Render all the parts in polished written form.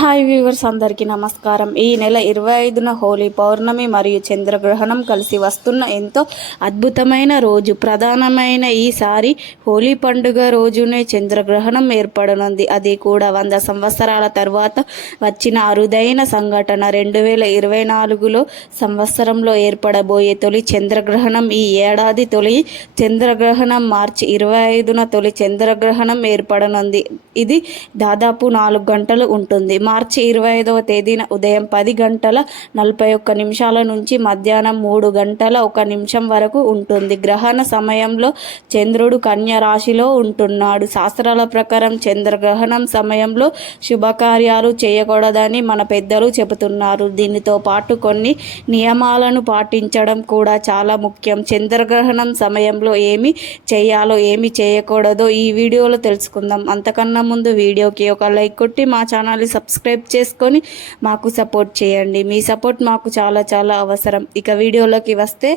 Hi viewers, అందరికీ నమస్కారం. ఈ నెల 25న హోలీ పౌర్ణమి మరియు చంద్రగ్రహణం కలిసి వస్తున్న ఎంతో అద్భుతమైన రోజు. ప్రధానమైన ఈసారి హోలీ పండుగ రోజునే చంద్రగ్రహణం ఏర్పడనుంది. అది కూడా 100 సంవత్సరాల తర్వాత వచ్చిన అరుదైన సంఘటన. 2024లో సంవత్సరంలో ఏర్పడబోయే తొలి చంద్రగ్రహణం. ఈ ఏడాది తొలి చంద్రగ్రహణం మార్చి 25న తొలి చంద్రగ్రహణం ఏర్పడనుంది. ఇది దాదాపు 4 గంటలు ఉంటుంది. మార్చి 25వ తేదీన ఉదయం 10 గంటల 41 నిమిషాల నుంచి మధ్యాహ్నం 3 గంటల 1 నిమిషం వరకు ఉంటుంది. గ్రహణ సమయంలో చంద్రుడు కన్య రాశిలో ఉంటున్నాడు. శాస్త్రాల ప్రకారం చంద్రగ్రహణం సమయంలో శుభకార్యాలు చేయకూడదని మన పెద్దలు చెబుతున్నారు. దీనితో పాటు కొన్ని నియమాలను పాటించడం కూడా చాలా ముఖ్యం. చంద్రగ్రహణం సమయంలో ఏమి చేయాలో ఏమి చేయకూడదో ఈ వీడియోలో తెలుసుకుందాం. అంతకన్నా ముందు వీడియోకి ఒక లైక్ కొట్టి మా ఛానల్ని సబ్స్క్రైబ్ చేసుకొని మాకు సపోర్ట్ చేయండి. మీ సపోర్ట్ మాకు చాలా చాలా అవసరం. ఇక వీడియోలోకి వస్తే,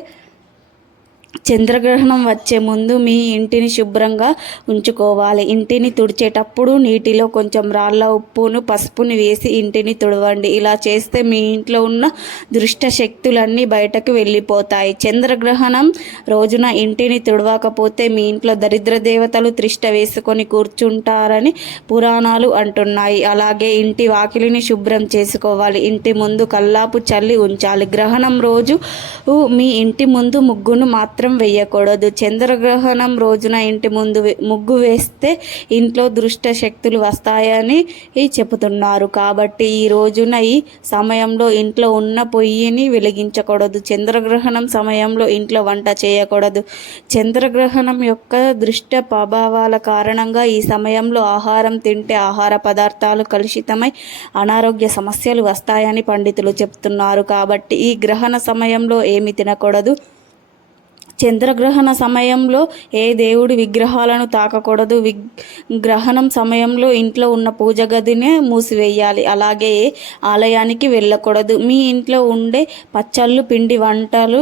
చంద్రగ్రహణం వచ్చే ముందు మీ ఇంటిని శుభ్రంగా ఉంచుకోవాలి. ఇంటిని తుడిచేటప్పుడు నీటిలో కొంచెం రాళ్ళ ఉప్పును పసుపుని వేసి ఇంటిని తుడవండి. ఇలా చేస్తే మీ ఇంట్లో ఉన్న దుష్ట శక్తులన్నీ బయటకు వెళ్ళిపోతాయి. చంద్రగ్రహణం రోజున ఇంటిని తుడవకపోతే మీ ఇంట్లో దరిద్ర దేవతలు త్రిష్ట వేసుకొని కూర్చుంటారని పురాణాలు అంటున్నాయి. అలాగే ఇంటి వాకిలిని శుభ్రం చేసుకోవాలి. ఇంటి ముందు కల్లాపు చల్లి ఉంచాలి. గ్రహణం రోజు మీ ఇంటి ముందు ముగ్గును మాత్రం వేయకూడదు. చంద్రగ్రహణం రోజున ఇంటి ముందు ముగ్గు వేస్తే ఇంట్లో దుష్ట శక్తులు వస్తాయని చెబుతున్నారు. కాబట్టి ఈ రోజున ఈ సమయంలో ఇంట్లో ఉన్న పొయ్యిని వెలిగించకూడదు. చంద్రగ్రహణం సమయంలో ఇంట్లో వంట చేయకూడదు. చంద్రగ్రహణం యొక్క దృష్ట ప్రభావాల కారణంగా ఈ సమయంలో ఆహారం తింటే ఆహార పదార్థాలు కలుషితమై అనారోగ్య సమస్యలు వస్తాయని పండితులు చెబుతున్నారు. కాబట్టి ఈ గ్రహణ సమయంలో ఏమి తినకూడదు. చంద్రగ్రహణ సమయంలో ఏ దేవుడి విగ్రహాలను తాకకూడదు. గ్రహణం సమయంలో ఇంట్లో ఉన్న పూజ గదిని మూసివేయాలి. అలాగే ఏ ఆలయానికి వెళ్ళకూడదు. మీ ఇంట్లో ఉండే పచ్చళ్ళు, పిండి వంటలు,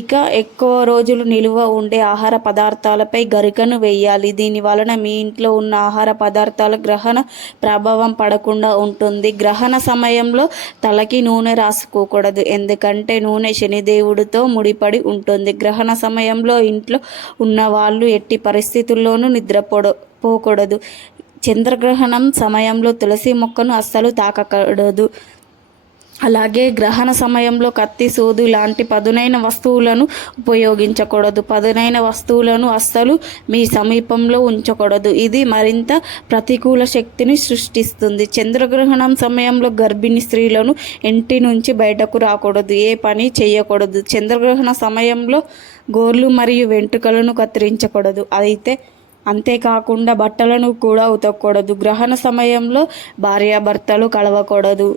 ఇక ఎక్కువ రోజులు నిలువ ఉండే ఆహార పదార్థాలపై గరికను వేయాలి. దీని వలన మీ ఇంట్లో ఉన్న ఆహార పదార్థాల గ్రహణ ప్రభావం పడకుండా ఉంటుంది. గ్రహణ సమయంలో తలకి నూనె రాసుకోకూడదు. ఎందుకంటే నూనె శనిదేవుడితో ముడిపడి ఉంటుంది. గ్రహణ సమయంలో ఇంట్లో ఉన్న వాళ్ళు ఎట్టి పరిస్థితుల్లోనూ నిద్రపోకూడదు. చంద్రగ్రహణం సమయంలో తులసి మొక్కను అస్సలు తాకకూడదు. అలాగే గ్రహణ సమయంలో కత్తి, సూదు లాంటి పదునైన వస్తువులను ఉపయోగించకూడదు. పదునైన వస్తువులను అస్సలు మీ సమీపంలో ఉంచకూడదు. ఇది మరింత ప్రతికూల శక్తిని సృష్టిస్తుంది. చంద్రగ్రహణం సమయంలో గర్భిణీ స్త్రీలను ఇంటి నుంచి బయటకు రాకూడదు. ఏ పని చేయకూడదు. చంద్రగ్రహణ సమయంలో గోర్లు మరియు వెంట్రుకలను కత్తిరించకూడదు. అంతేకాకుండా బట్టలను కూడా ఉతకకూడదు. గ్రహణ సమయంలో భార్యాభర్తలు కలవకూడదు.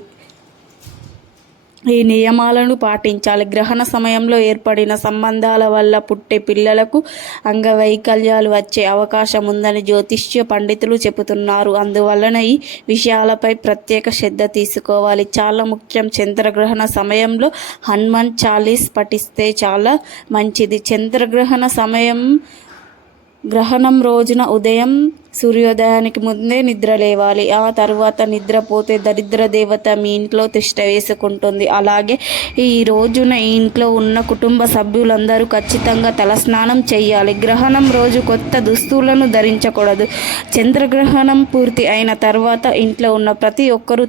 ఈ నియమాలను పాటించాలి. గ్రహణ సమయంలో ఏర్పడిన సంబంధాల వల్ల పుట్టే పిల్లలకు అంగవైకల్యాలు వచ్చే అవకాశం ఉందని జ్యోతిష్య పండితులు చెబుతున్నారు. అందువలన ఈ విషయాలపై ప్రత్యేక శ్రద్ధ తీసుకోవాలి. చాలా ముఖ్యం. చంద్రగ్రహణ సమయంలో హనుమాన్ చాలీస్ పఠిస్తే చాలా మంచిది. గ్రహణం రోజున ఉదయం సూర్యోదయానికి ముందే నిద్ర లేవాలి. ఆ తర్వాత నిద్రపోతే దరిద్ర దేవత మీ ఇంట్లో తిష్ట వేసుకుంటుంది. అలాగే ఈ రోజున ఇంట్లో ఉన్న కుటుంబ సభ్యులందరూ ఖచ్చితంగా తలస్నానం చేయాలి. గ్రహణం రోజు కొత్త దుస్తులను ధరించకూడదు. చంద్రగ్రహణం పూర్తి అయిన తర్వాత ఇంట్లో ఉన్న ప్రతి ఒక్కరూ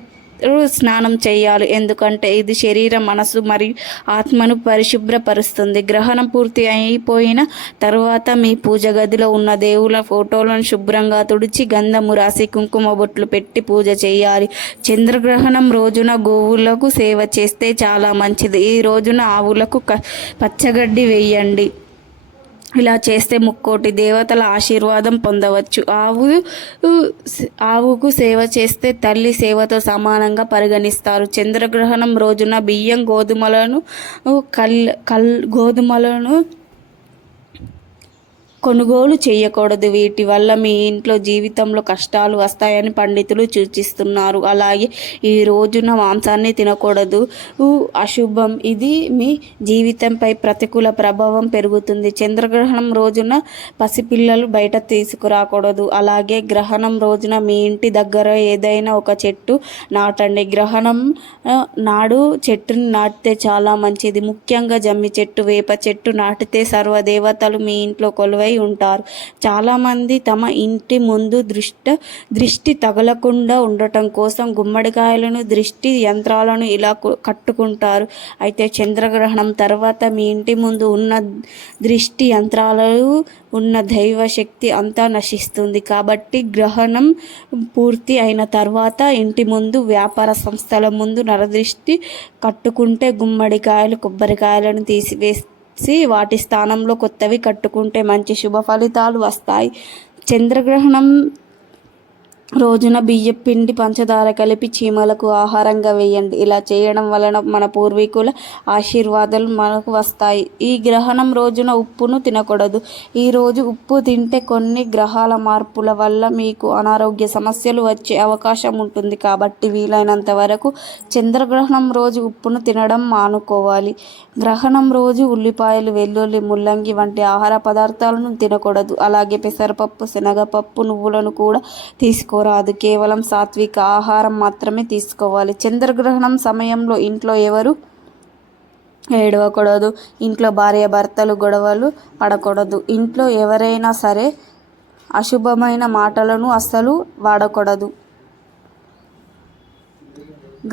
స్నానం చేయాలి. ఎందుకంటే ఇది శరీరం, మనసు మరియు ఆత్మను పరిశుభ్రపరుస్తుంది. గ్రహణం పూర్తి అయిపోయిన తర్వాత మీ పూజ గదిలో ఉన్న దేవుళ్ళ ఫోటోలను శుభ్రంగా తుడిచి గంధము రాసి కుంకుమ బొట్లు పెట్టి పూజ చేయాలి. చంద్రగ్రహణం రోజున గోవులకు సేవ చేస్తే చాలా మంచిది. ఈ రోజున ఆవులకు పచ్చగడ్డి వేయండి. ఇలా చేస్తే ముక్కోటి దేవతల ఆశీర్వాదం పొందవచ్చు. ఆవుకు సేవ చేస్తే తల్లి సేవతో సమానంగా పరిగణిస్తారు. చంద్రగ్రహణం రోజున బియ్యం, గోధుమలను కొనుగోలు చేయకూడదు. వీటి వల్ల మీ ఇంట్లో జీవితంలో కష్టాలు వస్తాయని పండితులు సూచిస్తున్నారు. అలాగే ఈ రోజున మాంసాన్ని తినకూడదు, అశుభం. ఇది మీ జీవితంపై ప్రతికూల ప్రభావం పెరుగుతుంది. చంద్రగ్రహణం రోజున పసిపిల్లలు బయట తీసుకురాకూడదు. అలాగే గ్రహణం రోజున మీ ఇంటి దగ్గర ఏదైనా ఒక చెట్టు నాటండి. గ్రహణం నాడు చెట్టుని నాటితే చాలా మంచిది. ముఖ్యంగా జమ్మి చెట్టు, వేప చెట్టు నాటితే సర్వదేవతలు మీ ఇంట్లో కొలువై ఉంటారు. చాలామంది తమ ఇంటి ముందు దృష్టి తగలకుండా ఉండటం కోసం గుమ్మడికాయలను, దృష్టి యంత్రాలను ఇలా కట్టుకుంటారు. అయితే చంద్రగ్రహణం తర్వాత మీ ఇంటి ముందు ఉన్న దృష్టి యంత్రాలు ఉన్న దైవ శక్తి అంతా నశిస్తుంది. కాబట్టి గ్రహణం పూర్తి అయిన తర్వాత ఇంటి ముందు, వ్యాపార సంస్థల ముందు నరదృష్టి కట్టుకుంటే గుమ్మడికాయలు, కొబ్బరికాయలను తీసివేసి వాటి స్థానంలో కొత్తవి కట్టుకుంటే మంచి శుభ ఫలితాలు వస్తాయి. చంద్రగ్రహణం రోజున బియ్యం పిండి, పంచదార కలిపి చీమలకు ఆహారంగా వేయండి. ఇలా చేయడం వలన మన పూర్వీకుల ఆశీర్వాదాలు మనకు వస్తాయి. ఈ గ్రహణం రోజున ఉప్పును తినకూడదు. ఈరోజు ఉప్పు తింటే కొన్ని గ్రహాల మార్పుల వల్ల మీకు అనారోగ్య సమస్యలు వచ్చే అవకాశం ఉంటుంది. కాబట్టి వీలైనంత వరకు చంద్రగ్రహణం రోజు ఉప్పును తినడం మానుకోవాలి. గ్రహణం రోజు ఉల్లిపాయలు, వెల్లుల్లి, ముల్లంగి వంటి ఆహార పదార్థాలను తినకూడదు. అలాగే పెసరపప్పు, శనగపప్పు, నువ్వులను కూడా తీసుకోరాదు. కేవలం సాత్విక ఆహారం మాత్రమే తీసుకోవాలి. చంద్రగ్రహణం సమయంలో ఇంట్లో ఎవరు ఏడవకూడదు. ఇంట్లో భార్యాభర్తలు గొడవలు పడకూడదు. ఇంట్లో ఎవరైనా సరే అశుభమైన మాటలను అస్సలు వాడకూడదు.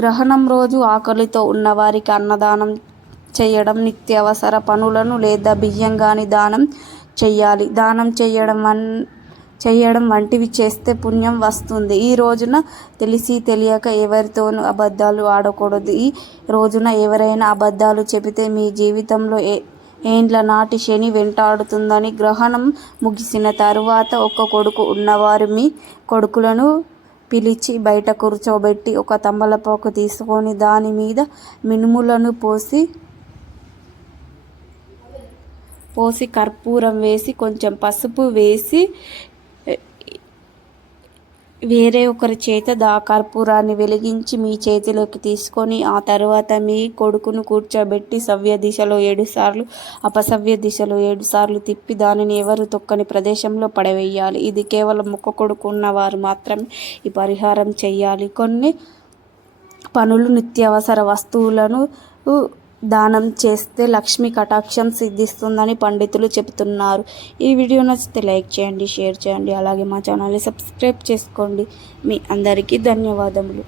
గ్రహణం రోజు ఆకలితో ఉన్నవారికి అన్నదానం చేయడం, నిత్యావసర పనులను లేదా బియ్యం కానీ దానం చేయాలి. దానం చేయడం వంటివి చేస్తే పుణ్యం వస్తుంది. ఈ రోజున తెలిసి తెలియక ఎవరితోనూ అబద్ధాలు ఆడకూడదు. ఈ రోజున ఎవరైనా అబద్ధాలు చెబితే మీ జీవితంలో ఏండ్ల నాటి శని వెంటాడుతుందని. గ్రహణం ముగిసిన తరువాత ఒక కొడుకు ఉన్నవారు మీ కొడుకులను పిలిచి బయట కూర్చోబెట్టి ఒక తమలపాకు తీసుకొని దాని మీద మినుములను పోసి కర్పూరం వేసి కొంచెం పసుపు వేసి వేరే ఒకరి చేత కర్పూరాన్ని వెలిగించి మీ చేతిలోకి తీసుకొని ఆ తర్వాత మీ కొడుకును కూర్చోబెట్టి సవ్య దిశలో 7 సార్లు, అపసవ్య దిశలో 7 సార్లు తిప్పి దానిని ఎవరు తొక్కని ప్రదేశంలో పడవేయాలి. ఇది కేవలం ఒక కొడుకు ఉన్నవారు మాత్రమే ఈ పరిహారం చేయాలి. కొన్ని పనులు, నిత్యావసర వస్తువులను దానం చేస్తే లక్ష్మీ కటాక్షం సిద్ధిస్తుందని పండితులు చెబుతున్నారు. ఈ వీడియో నచ్చితే లైక్ చేయండి, షేర్ చేయండి. అలాగే మా ఛానల్ని సబ్స్క్రైబ్ చేసుకోండి. మీ అందరికీ ధన్యవాదములు.